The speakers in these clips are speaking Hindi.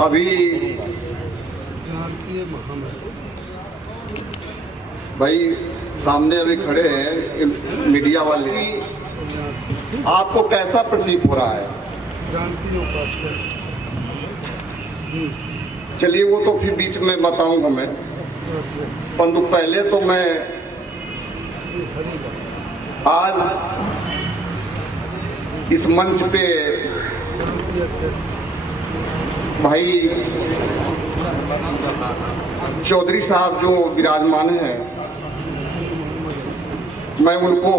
अभी भाई सामने अभी खड़े हैं मीडिया वाले, आपको कैसा प्रतीत हो रहा है? चलिए वो तो फिर बीच में बताऊंगा मैं, परंतु पहले तो मैं आज इस मंच पे भाई चौधरी साहब जो विराजमान हैं, मैं उनको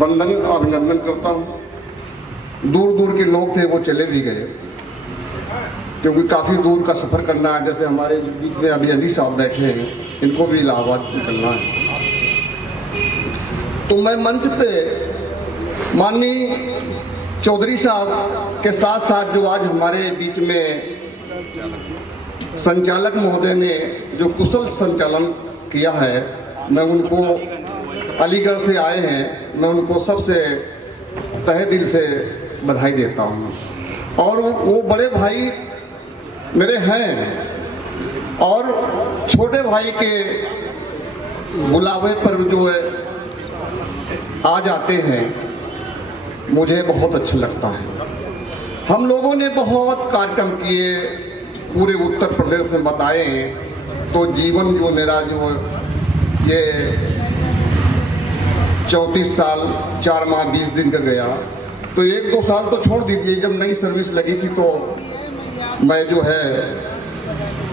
वंदन अभिनंदन करता हूँ। दूर दूर के लोग थे, वो चले भी गए क्योंकि काफ़ी दूर का सफ़र करना है। जैसे हमारे बीच में अभी अली साहब बैठे हैं, इनको भी इलाहाबाद निकलना है। तो मैं मंच पे माननीय चौधरी साहब के साथ साथ जो आज हमारे बीच में संचालक महोदय ने जो कुशल संचालन किया है, मैं उनको, अलीगढ़ से आए हैं, मैं उनको सबसे तहे दिल से बधाई देता हूँ। और वो बड़े भाई मेरे हैं और छोटे भाई के बुलावे पर जो है आ जाते हैं, मुझे बहुत अच्छा लगता है। हम लोगों ने बहुत कार्यक्रम किए, पूरे उत्तर प्रदेश में बताए, तो जीवन जो मेरा जो ये 34 साल 4 माह 20 दिन का गया, तो 1-2 साल तो छोड़ दीजिए। जब नई सर्विस लगी थी तो मैं जो है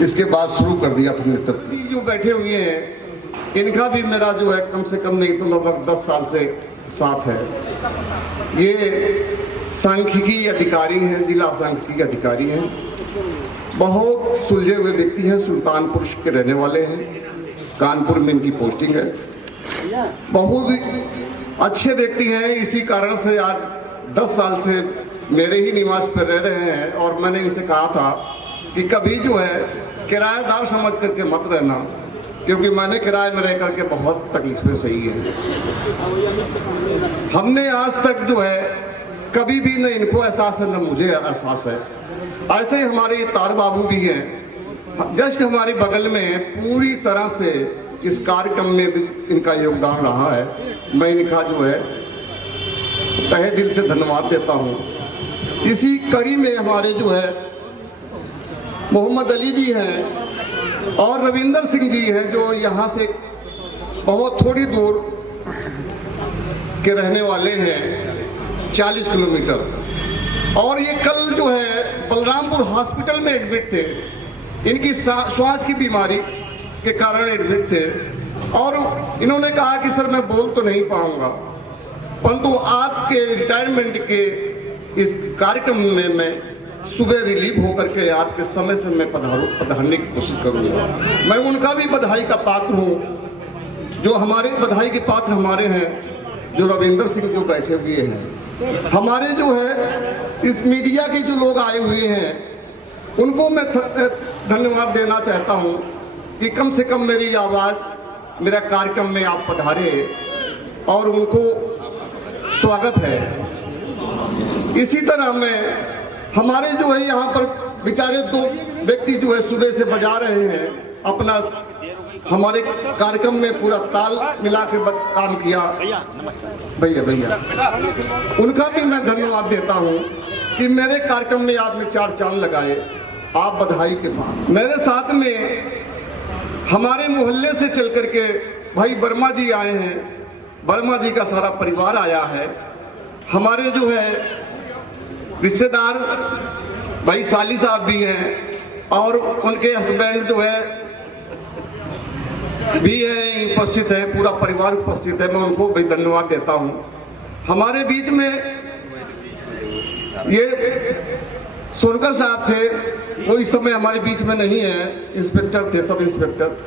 इसके बाद शुरू कर दिया था नृत्य। जो बैठे हुए हैं इनका भी मेरा जो है कम से कम नहीं तो लगभग 10 साल से साथ है। ये सांख्यिकी अधिकारी हैं, जिला सांख्यिकी अधिकारी हैं, बहुत सुलझे हुए व्यक्ति हैं, सुल्तानपुर के रहने वाले हैं, कानपुर में इनकी पोस्टिंग है। बहुत अच्छे व्यक्ति हैं, इसी कारण से आज 10 साल से मेरे ही निवास पर रह रहे हैं। और मैंने इनसे कहा था कि कभी जो है किराएदार समझ करके मत रहना, क्योंकि मैंने किराए में रह करके बहुत तकलीफें सही है। हमने आज तक जो है कभी भी न इनको एहसास है न मुझे एहसास है। ऐसे ही हमारे तार बाबू भी हैं, जस्ट हमारे बगल में, पूरी तरह से इस कार्यक्रम में भी इनका योगदान रहा है। मैं इनका जो है तहे दिल से धन्यवाद देता हूँ। इसी कड़ी में हमारे जो है मोहम्मद अली जी हैं और रविंदर सिंह जी हैं, जो यहाँ से बहुत थोड़ी दूर के रहने वाले हैं, 40 किलोमीटर। और ये कल जो है बलरामपुर हॉस्पिटल में एडमिट थे, इनकी श्वास की बीमारी के कारण एडमिट थे। और इन्होंने कहा कि सर मैं बोल तो नहीं पाऊंगा, परंतु आपके रिटायरमेंट के इस कार्यक्रम में मैं सुबह रिलीव होकर के आपके समय से मैं पधारने की कोशिश करूंगा। मैं उनका भी बधाई का पात्र हूँ। जो हमारे बधाई के पात्र हमारे हैं, जो रविंदर सिंह जो बैठे हुए हैं, हमारे जो है इस मीडिया के जो लोग आए हुए हैं, उनको मैं धन्यवाद देना चाहता हूँ कि कम से कम मेरी आवाज़ मेरा कार्यक्रम में आप पधारे और उनको स्वागत है। इसी तरह में हमारे जो है यहाँ पर बेचारे 2 व्यक्ति जो है सुबह से बजा रहे हैं अपना, हमारे कार्यक्रम में पूरा ताल मिला के काम किया। भैया उनका भी मैं धन्यवाद देता हूँ कि मेरे कार्यक्रम में आपने 4 चांद लगाए। आप बधाई के बाद मेरे साथ में हमारे मोहल्ले से चल करके भाई वर्मा जी आए हैं, वर्मा जी का सारा परिवार आया है। हमारे जो है रिश्तेदार भाई साली साहब भी हैं और उनके हस्बैंड जो है भी है, उपस्थित है, पूरा परिवार उपस्थित है। मैं उनको भी धन्यवाद देता हूँ। हमारे बीच में ये सोनकर साहब थे, वो इस समय हमारे बीच में नहीं है, इंस्पेक्टर थे, सब इंस्पेक्टर।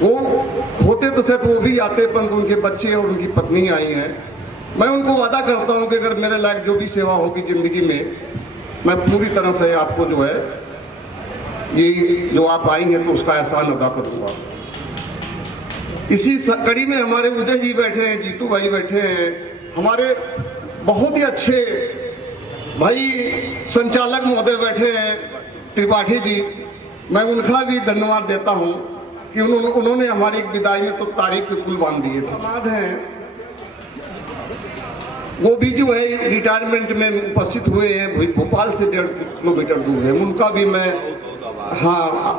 वो होते तो सिर्फ वो भी आते, परंतु उनके बच्चे और उनकी पत्नी आई हैं। मैं उनको वादा करता हूं कि अगर मेरे लायक जो भी सेवा होगी जिंदगी में, मैं पूरी तरह से आपको जो है ये जो आप आई हैं तो उसका एहसान अदा करूंगा। इसी कड़ी में हमारे उदय जी बैठे हैं, जीतू भाई बैठे हैं, हमारे बहुत ही अच्छे भाई संचालक महोदय बैठे हैं त्रिपाठी जी, मैं उनका भी धन्यवाद देता हूं कि उन्होंने हमारी विदाई में तो तारीफ के पुल बांध दिए थे। समाज हैं वो भी जो है रिटायरमेंट में उपस्थित हुए हैं, भोपाल से 1.5 किलोमीटर दूर है, उनका भी मैं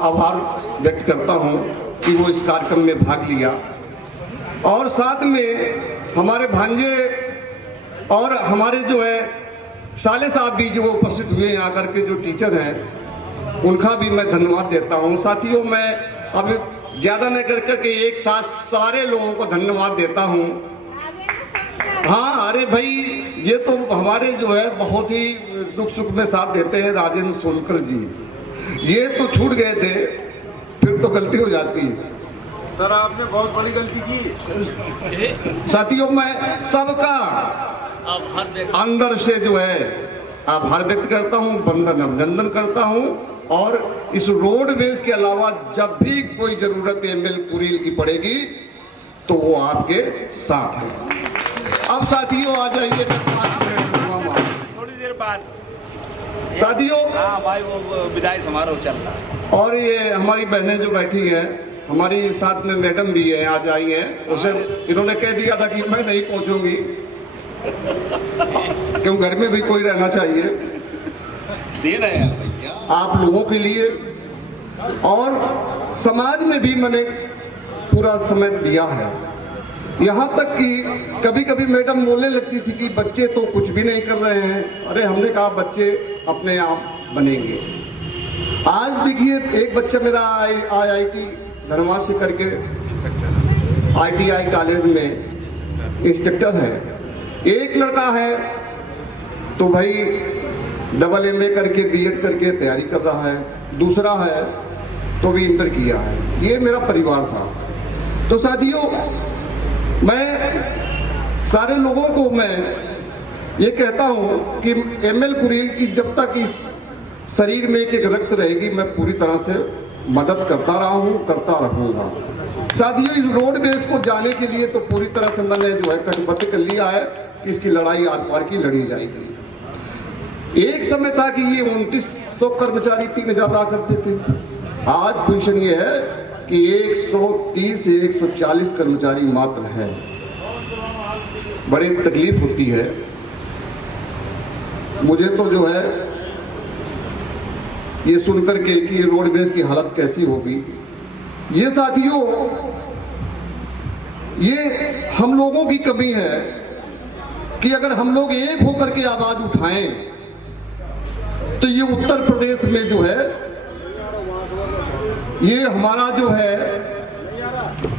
आभार व्यक्त करता हूं कि वो इस कार्यक्रम में भाग लिया। और साथ में हमारे भांजे और हमारे जो है साले साहब भी जो उपस्थित हुए हैं आकर के, जो टीचर हैं, उनका भी मैं धन्यवाद देता हूं। साथियों, मैं अब ज्यादा नहीं कर करके एक साथ सारे लोगों को धन्यवाद देता हूं। हाँ, अरे भाई ये तो हमारे जो है बहुत ही दुख सुख में साथ देते हैं राजेंद्र सोनकर जी, ये तो छूट गए थे, फिर तो गलती हो जाती है। सर आपने बहुत बड़ी गलती की। साथियों, मैं सबका अंदर से जो है आभार व्यक्त करता हूँ, वंदन अभिनंदन करता हूँ। और इस रोडवेज के अलावा जब भी कोई जरूरत एमएल कुरील की पड़ेगी तो वो आपके साथ है। अब साथियों आ जाइए, थोड़ी देर बाद साथियों। हाँ भाई, वो विदाई समारोह चल रहा है। और ये हमारी बहनें जो बैठी हैं, हमारी साथ में मैडम भी है, आज आई हैं। उसे इन्होंने कह दिया था कि मैं नहीं पहुंचूंगी क्यों, घर में भी कोई रहना चाहिए, दे रहे हैं भैया आप लोगों के लिए। और समाज में भी मैंने पूरा समय दिया है, यहाँ तक कि कभी कभी मैडम बोलने लगती थी कि बच्चे तो कुछ भी नहीं कर रहे हैं। अरे हमने कहा बच्चे अपने आप बनेंगे। आज देखिए, एक बच्चा मेरा IIT धनबाद से करके ITI कॉलेज में इंस्ट्रक्टर है, एक लड़का है तो भाई MA करके BEd करके तैयारी कर रहा है, दूसरा है तो भी इंटर किया है। ये मेरा परिवार था। तो साथियों, मैं सारे लोगों को मैं ये कहता हूँ कि एमएल कुरील की जब तक इस शरीर में एक रक्त रहेगी, मैं पूरी तरह से मदद करता रहा हूँ, करता रहूँगा। साथियों, इस रोडवेज को जाने के लिए तो पूरी तरह से मैंने जो है कटिबद्ध कर लिया है कि इसकी लड़ाई आर पार की लड़ी जाएगी। एक समय था कि ये 2900 कर्मचारी 3000 रहा करते थे, आज पोजीशन ये है कि 130 से 140 कर्मचारी मात्र है। बड़ी तकलीफ होती है मुझे तो जो है ये सुनकर के कि रोडवेज की हालत कैसी होगी। ये साथियों, ये हम लोगों की कमी है कि अगर हम लोग एक होकर के आवाज उठाएं तो ये उत्तर प्रदेश में जो है ये हमारा जो है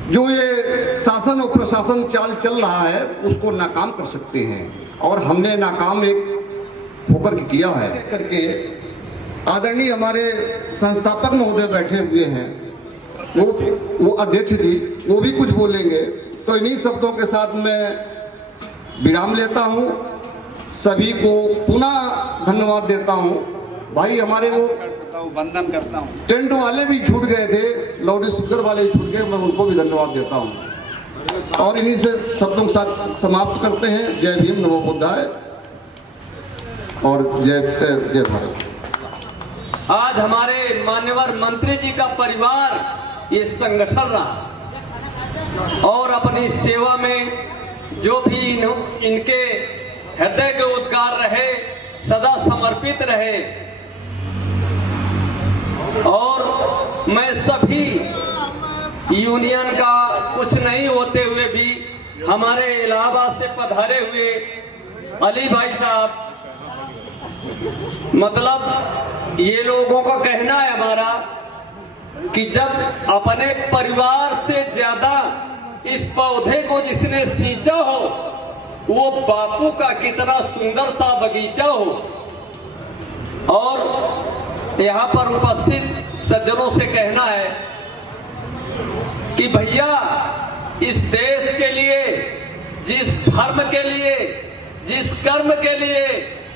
जो ये शासन और प्रशासन चाल चल रहा है उसको नाकाम कर सकते हैं। और हमने नाकाम एक होकर के किया है करके। आदरणीय हमारे संस्थापक महोदय बैठे हुए हैं, वो अध्यक्ष जी, वो भी कुछ बोलेंगे। तो इन्हीं शब्दों के साथ मैं विराम लेता हूं। सभी को पुनः धन्यवाद देता हूं। भाई हमारे वो वंदन करता हूं, टेंट वाले भी छूट गए थे, लाउड स्पीकर वाले भी छूट गए, मैं उनको भी धन्यवाद देता हूं। और इन्हीं से शब्दों के साथ समाप्त करते हैं। जय भीम, नमो बुद्धाय और जय भारत। आज हमारे मान्यवर मंत्री जी का परिवार ये संगठन रहा और अपनी सेवा में जो भी इनके हृदय के उद्गार रहे, सदा समर्पित रहे। और मैं सभी यूनियन का कुछ नहीं होते हुए भी हमारे इलाहाबाद से पधारे हुए अली भाई साहब, मतलब ये लोगों का कहना है हमारा कि जब अपने परिवार से ज्यादा इस पौधे को जिसने सींचा हो वो बापू का कितना सुंदर सा बगीचा हो। और यहाँ पर उपस्थित सज्जनों से कहना है कि भैया इस देश के लिए, जिस धर्म के लिए, जिस कर्म के लिए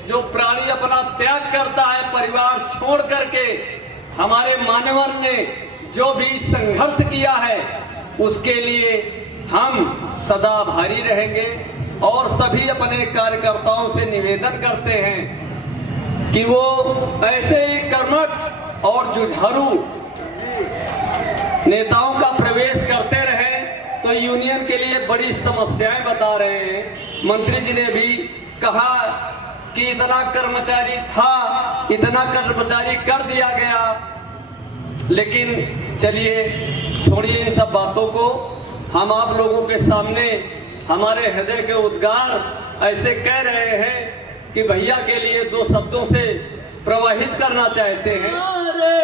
जो प्राणी अपना त्याग करता है परिवार छोड़ करके, हमारे मानवर ने जो भी संघर्ष किया है उसके लिए हम सदा आभारी रहेंगे। और सभी अपने कार्यकर्ताओं से निवेदन करते हैं कि वो ऐसे ही कर्मठ और जुझारू नेताओं का प्रवेश करते रहे तो यूनियन के लिए बड़ी समस्याएं बता रहे हैं। मंत्री जी ने भी कहा कि इतना कर्मचारी था, इतना कर्मचारी कर दिया गया, लेकिन चलिए छोड़िए इन सब बातों को। हम आप लोगों के सामने हमारे हृदय के उद्गार ऐसे कह रहे हैं कि भैया के लिए दो शब्दों से प्रवाहित करना चाहते हैं। अरे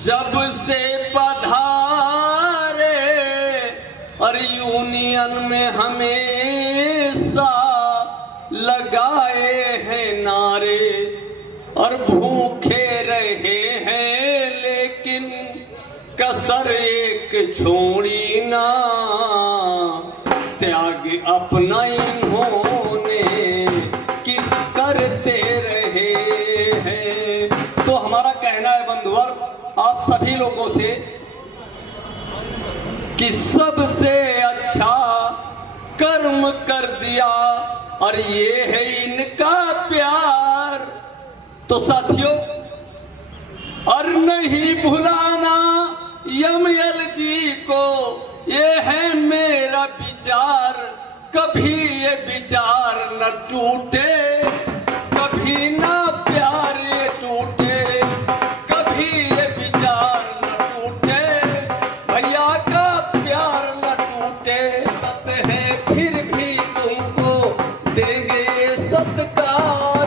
जब से पधारे और यूनियन में हमेशा लगाए हैं नारे, और भूखे रहे हैं लेकिन कसर एक छोड़ी ना, त्याग अपना इन्होंने कि करते रहे हैं। तो हमारा कहना है बंधुवर आप सभी लोगों से कि सबसे अच्छा कर्म कर दिया और ये है इनका प्यार। तो साथियों, और नहीं भुलाना यमयल जी को, ये है मेरा विचार। कभी ये विचार न टूटे, कभी ना प्यार ये टूटे, कभी ये विचार न टूटे, भैया का प्यार न टूटे। है फिर भी तुमको देंगे सत्कार,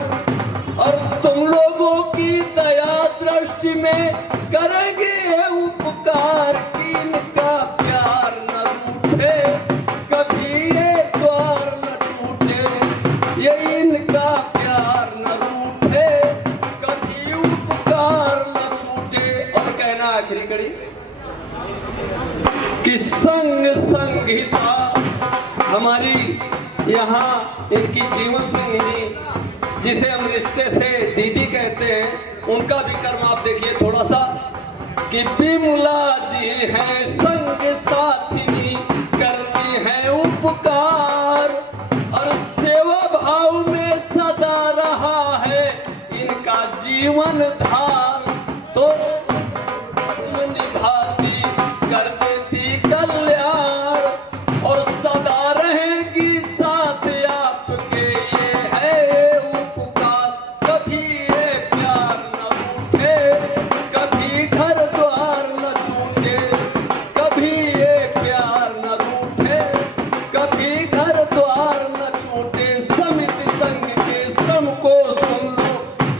और तुम लोगों की दया दृष्टि में करेंगे उपकार। इनका प्यार न रूठे, कभी ये द्वार न टूटे, ये इनका प्यार न रूठे, कभी उपकार न छूटे। और कहना आखिरी कड़ी कि संग संगीता हमारी यहाँ इनकी जीवन संगिनी, जिसे हम रिश्ते से दीदी कहते हैं, उनका भी कर्म आप देखिए थोड़ा सा कि बिमला जी हैं संग साथिनी, करती हैं उपकार, और सेवा भाव में सदा रहा है इनका जीवन धार। तो निभाती कर देती कल्याण, और सदा रहेगी साथ आपके, ये है उपकार। कभी ये प्यार न रूठे, कभी घर द्वार न छूटे, कभी ये प्यार न रूठे, कभी घर द्वार न छूटे। समिति संघ के श्रम को सुन लो,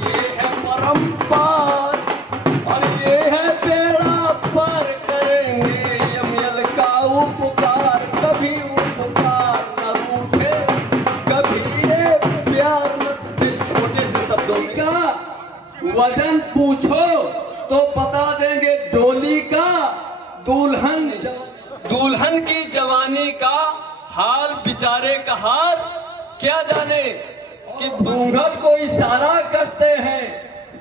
ये है परंपार, और ये है बेड़ा पार करेंगे यमयल का उपकार। कभी उपकार न रूठे, कभी ये प्यार न टूटे। छोटे से शब्दों का वजन पूछो तो बता देंगे डोली का, दुल्हन की जवानी का हाल बिचारे का हार क्या जाने। कि घूंघट को इशारा करते हैं,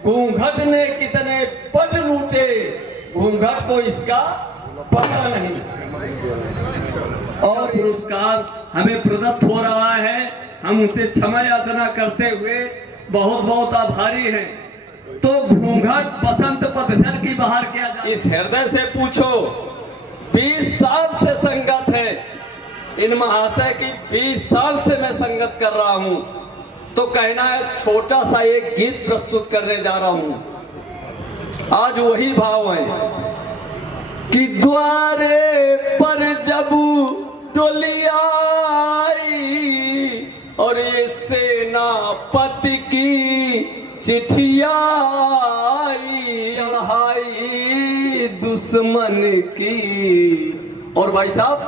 घूंघट ने कितने पट लूटे, घूंघट को इसका पता नहीं। और पुरस्कार हमें प्रदत्त हो रहा है, हम उसे क्षमा याचना करते हुए बहुत बहुत आभारी हैं। तो घूंघट बसंत पतझड़ की बहार किया जाए। इस हृदय से पूछो, 20 साल से संगत है इन महाशय की, 20 साल से मैं संगत कर रहा हूं। तो कहना है छोटा सा एक गीत प्रस्तुत करने जा रहा हूं। आज वही भाव है कि द्वारे पर जब डोलिया आई, और ये सेनापति की चिट्ठिया आई, चढ़ाई दुश्मन की। और भाई साहब,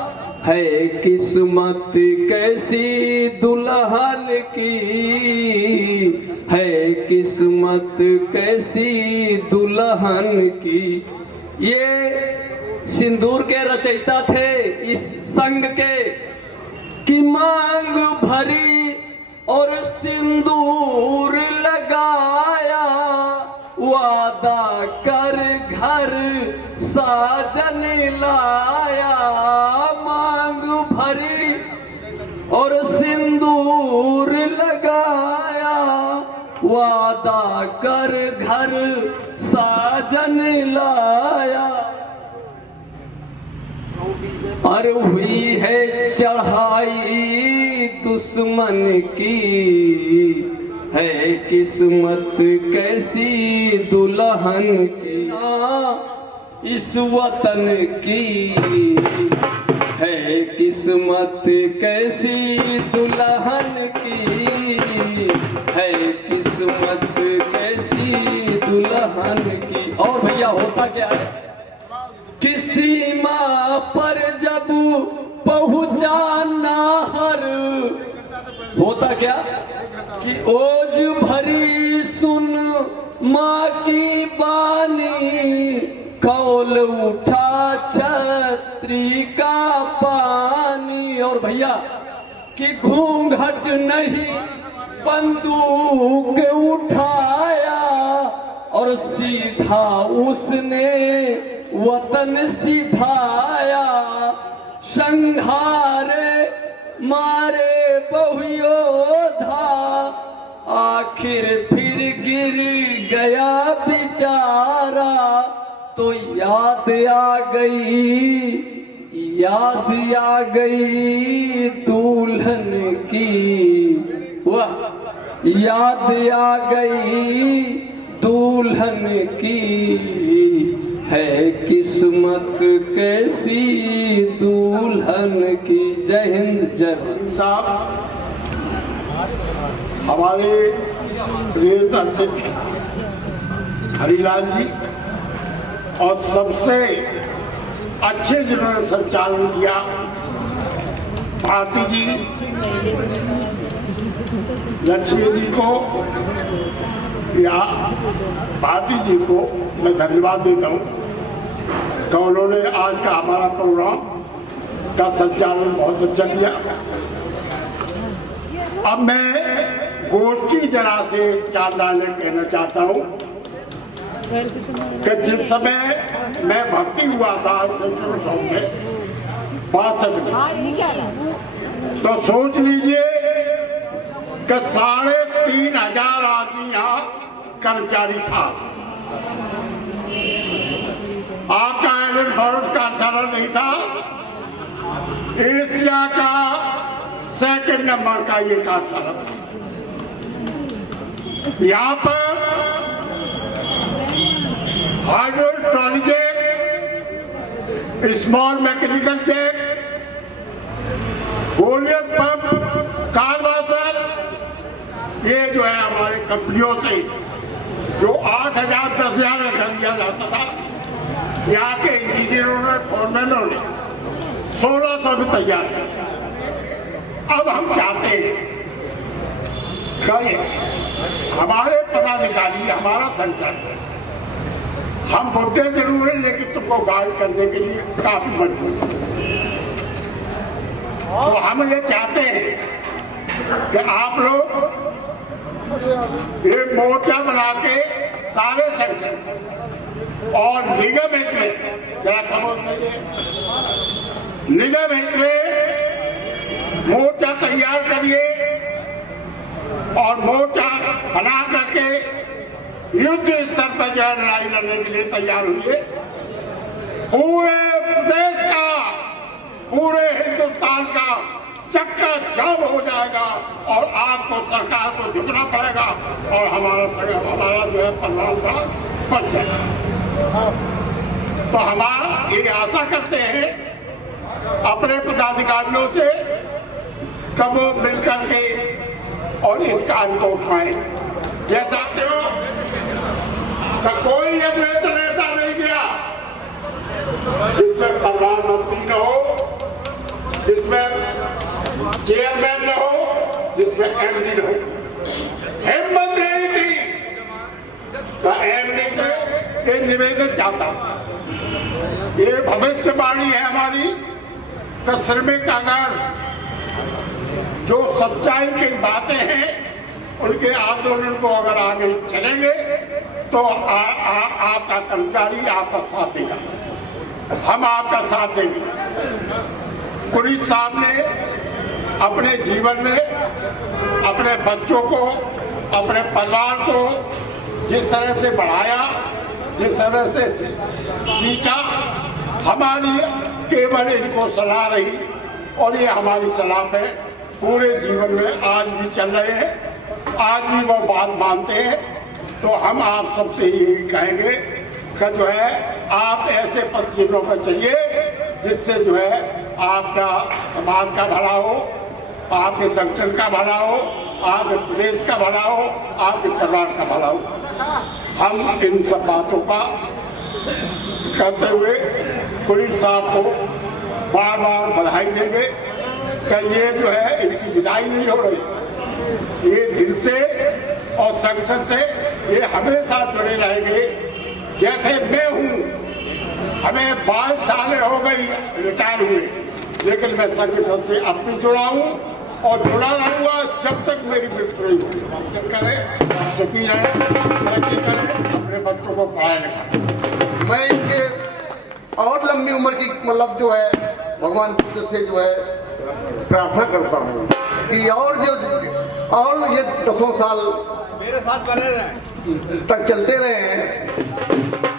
है किस्मत कैसी दुल्हन की, है किस्मत कैसी दुल्हन की। ये सिंदूर के रचयिता थे इस संग के, कि मांग भरी और सिंदूर लगाया, वादा कर घर साजन लाया। मांग भरी और सिंदूर लगाया, वादा वादा कर घर साजन लाया, और हुई है चढ़ाई दुश्मन की, है किस्मत कैसी दुल्हन की, इस वतन की है किस्मत कैसी दुल्हन की, है किस्मत कैसी दुल्हन की। और भैया होता क्या है, किसी माँ पर जब पहुंचा नाहर, होता क्या कि ओज भरी सुन माँ की बानी, कौल उठा छतरी का पानी। और भैया कि घूंघट नहीं बंदूक उठाया, और सीधा उसने वतन सिधाया, संघारे मारे बहुयोधा, आखिर फिर गिर गया बेचारा। तो याद आ गई दुल्हन की, वाह, याद आ गई दुल्हन की, है किस्मत कैसी दुल्हन की। जय हिंद, जय भारत। साहब, हमारे प्रिय अतिथि हरिलाल जी और सबसे अच्छे जिन्होंने संचालन किया भारती जी, लक्ष्मी जी को या भारती जी को मैं धन्यवाद देता हूँ कि उन्होंने आज का हमारा प्रोग्राम का संचालन बहुत अच्छा किया। अब मैं गोष्ठी जरा से चार लाने कहना चाहता हूँ कि जिस समय मैं भर्ती हुआ था सेंट्रल सॉन्ग में 62 में, तो सोच लीजिए कि 3500 आदमी यहाँ कर्मचारी था। आपका एलन फोर्ड कारखाना नहीं था, एशिया का 2nd नंबर का ये कारखाना था। यहाँ पर hydrotronic check, small mechanical check, Goliath pump, car washer, ये जो है हमारे कंपनियों से जो 8000 10,000 में खरीदा जाता था, यहाँ के इंजीनियरों ने, फोरमैनों ने 1600 में तैयार किया। अब हम चाहते हैं कि हमारे पदाधिकारी, हमारा संगठन, हम बुढ़े जरूर हैं लेकिन तुमको गाइड करने के लिए काफी मजबूत है। तो हम ये चाहते हैं कि आप लोग एक मोर्चा बना के सारे संगठन और निगम हित में, जरा खामोश रहिए, निगम हित में मोर्चा तैयार करिए और मोर्चा बना करके युद्ध स्तर पर जो लड़ाई लड़ने के लिए तैयार हुए। पूरे देश का, पूरे हिंदुस्तान का चक्का जाम हो जाएगा और आपको सरकार को झुकना पड़ेगा और हमारा जो है परिणाम का बच जाएगा। तो हमारा ये आशा करते हैं अपने पदाधिकारियों से कब वो मिलकर के और इस कार्य को उठाएं। जैसा तो कोई अधिवेशन ऐसा नहीं किया जिसमें प्रधानमंत्री न हो, जिसमें चेयरमैन न हो, जिसमें एमडी न हो। हिम्मत नहीं थी तो एमडी से ये निवेदन चाहता, ये भविष्यवाणी है हमारी कि श्रमिक अगर जो सच्चाई की बातें हैं उनके आंदोलन को अगर आगे चलेंगे तो आपका कर्मचारी आपका साथ देगा, हम आपका साथ देंगे। पुलिस साहब ने अपने जीवन में अपने बच्चों को, अपने परिवार को जिस तरह से बढ़ाया, जिस तरह से सींचा, हमारी केवल इनको सलाह रही और ये हमारी सलाह पे पूरे जीवन में आज भी चल रहे हैं, आज भी वो बात मानते हैं। तो हम आप सबसे यही कहेंगे कि जो है आप ऐसे पद चिन्हों पर चलिए जिससे जो है आपका समाज का भला हो, आपके संगठन का भला हो, आपके प्रदेश का भला हो, आपके परिवार का भला हो। हम इन सब बातों का करते हुए पुलिस साहब को बार बार बधाई देंगे कि ये जो है इनकी विदाई नहीं हो रही, ये दिल से और संगठन से ये हमेशा जुड़े रहेंगे। जैसे मैं हूँ, हमें 22 साल हो गई रिटायर हुए, लेकिन मैं संगठन से अब भी जुड़ा हूँ और जुड़ा रहूंगा जब तक मेरी मृत्यु नहीं होगी। जब करें सुखी रहे, तरक्की करें, अपने बच्चों को पढ़ाए लिखाए। मैं इनके और लंबी उम्र की मतलब जो है भगवान बुद्ध से जो है प्रार्थना करता हूँ कि और ये 10 साल मेरे साथ बने रहे तक चलते रहे हैं।